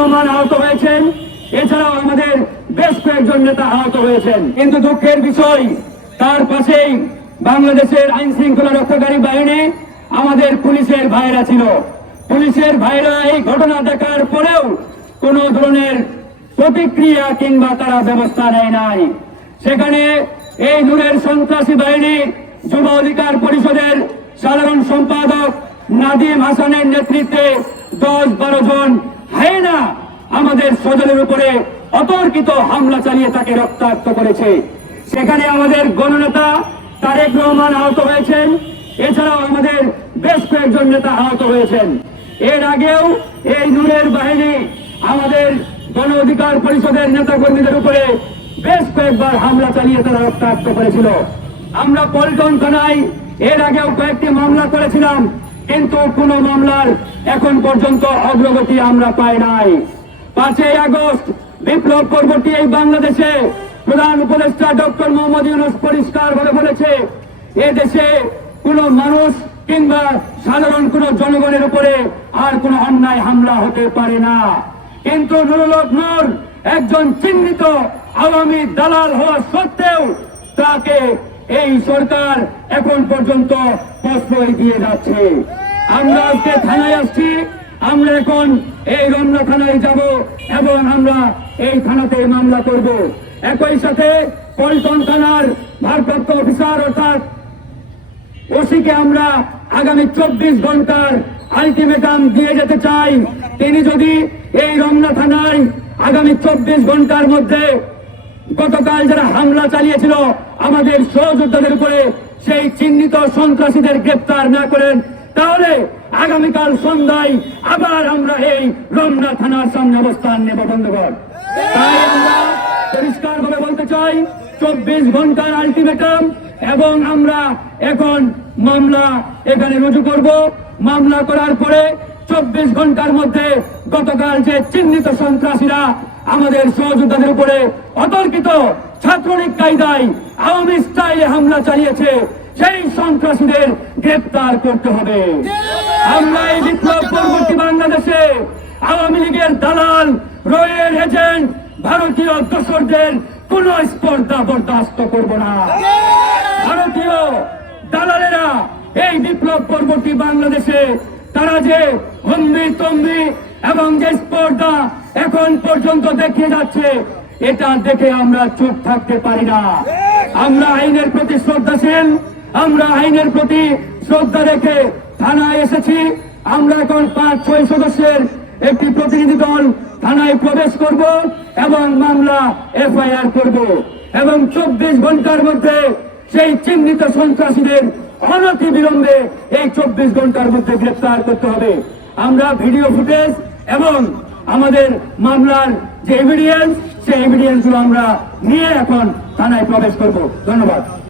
রহমান আহত হয়েছেন, এছাড়াও আমাদের বেশ কয়েকজন নেতা আহত হয়েছেন। কিন্তু দুঃখের বিষয়, তার পাশেই বাংলাদেশের আইন শৃঙ্খলা রক্ষাকারী বাহিনী, আমাদের পুলিশের ভাইরা ছিল। পুলিশের ভাইরা এই ঘটনা দেখার পরেও কোন ধরনের প্রতিক্রিয়া কিংবা তারা ব্যবস্থা নেয় নাই। সেখানে এই নূরের সন্ত্রাসী বাহিনী যুব অধিকার পরিষদের সাধারণ সম্পাদক নাদিম হাসানের নেতৃত্বে 10-12 জন হায়েনা আমাদের সজলের উপরে অতর্কিত হামলা চালিয়ে তাকে রক্তাক্ত করেছে। সেখানে আমাদের গণনেতা তারেক রহমান আহত হয়েছেন, এছাড়াও আমাদের বেশ কয়েকজন নেতা আহত হয়েছেন। এর আগেও এই নূরের বাহিনী আমাদের গণ অধিকার পরিষদের নেতাকর্মীদের উপরে বেশ কয়েকবার হামলা চালিয়ে তারা রক্তাক্ত করেছিল। আমরা পল্টন থানায় এর আগেও কয়েকটি মামলা করেছিলাম, কিন্তু কোনো মামলার এখন পর্যন্ত অগ্রগতি আমরা পাই নাই। 5ই আগস্ট বিপ্লব পরবর্তী এই বাংলাদেশে প্রধান উপদেষ্টা ডক্টর মোহাম্মদ ইউনূস পরিষ্কার ভাবে বলেছে, এ দেশে কোনো মানুষ কিংবা সাধারণ কোন জনগণের উপরে আর কোন অন্যায় হামলা হতে পারে না। কিন্তু নুরুল হক নূর একজন চিহ্নিত আওয়ামী দালাল হওয়া সত্ত্বেও তাকে এই সরকার এখন পর্যন্ত প্রশ্রয় দিয়ে যাচ্ছে। আমরা আজকে থানায় আসছি, আমরা এখন এই রমনা থানায় যাব এবং আমরা এই থানাতে মামলা করব। একই সাথে পল্টন থানার ভারপ্রাপ্ত অফিসার অর্থাৎ ওসিকে আমরা আগামী 24 ঘন্টার আলটিমেটাম দিয়ে যেতে চাই। তিনি যদি এই রমনা থানায় আগামী 24 ঘন্টার মধ্যে গতকাল যারা হামলা চালিয়েছিল আমাদের সহযোদ্ধাদের উপরে সেই চিহ্নিত সন্ত্রাসীদের গ্রেপ্তার না করেন, তাহলে আগামীকাল সন্ধ্যায় আবার আমরা এই রমনা থানার সামনে অবস্থান নেব বন্ধুগণ। তাই আমরা পরিষ্কার ভাবে বলতে চাই, 24 ঘন্টার আলটিমেটাম এবং আমরা এখন মামলা এখানে রুজু করব। মামলা করার পরে 24 ঘন্টার মধ্যে গতকাল যে চিহ্নিত সন্ত্রাসীরা আমাদের সহযোদ্ধাদের উপরে অতর্কিত ছাত্রলীগ কায়দায় আওয়ামী স্টাইলে হামলা চালিয়েছে, সেই সন্ত্রাসীদের গ্রেপ্তার করতে হবে। আমরা এই বিপ্লব পরবর্তী বাংলাদেশে আওয়ামী লীগের দালাল, রয়ের এজেন্ট, ভারতীয় দোসরদের কোন স্পর্ধা বরদাস্ত করব না। ভারতীয় দালালেরা এই বিপ্লব পরবর্তী বাংলাদেশে তারা যে হম্বি তম্বি এবং যে স্পর্ধা এখন পর্যন্ত দেখিয়ে যাচ্ছে, এটা দেখে আমরা চুপ থাকতে পারি না। আমরা আইনের প্রতি শ্রদ্ধাশীল, আমরা আইনের প্রতি শ্রদ্ধা রেখে থানায় এসেছি। আমরা এখন 5-6 সদস্যের একটি প্রতিনিধি দল থানায় প্রবেশ করব এবং মামলা এফআইআর করব এবং 24 ঘন্টার মধ্যে সেই চিহ্নিত সন্ত্রাসীদের অনতি বিলম্বে এই 24 ঘন্টার মধ্যে গ্রেপ্তার করতে হবে। আমরা ভিডিও ফুটেজ এবং আমাদের মামলার যে এভিডেন্স, সেই এভিডেন্স গুলো আমরা নিয়ে এখন থানায় প্রবেশ করব। ধন্যবাদ।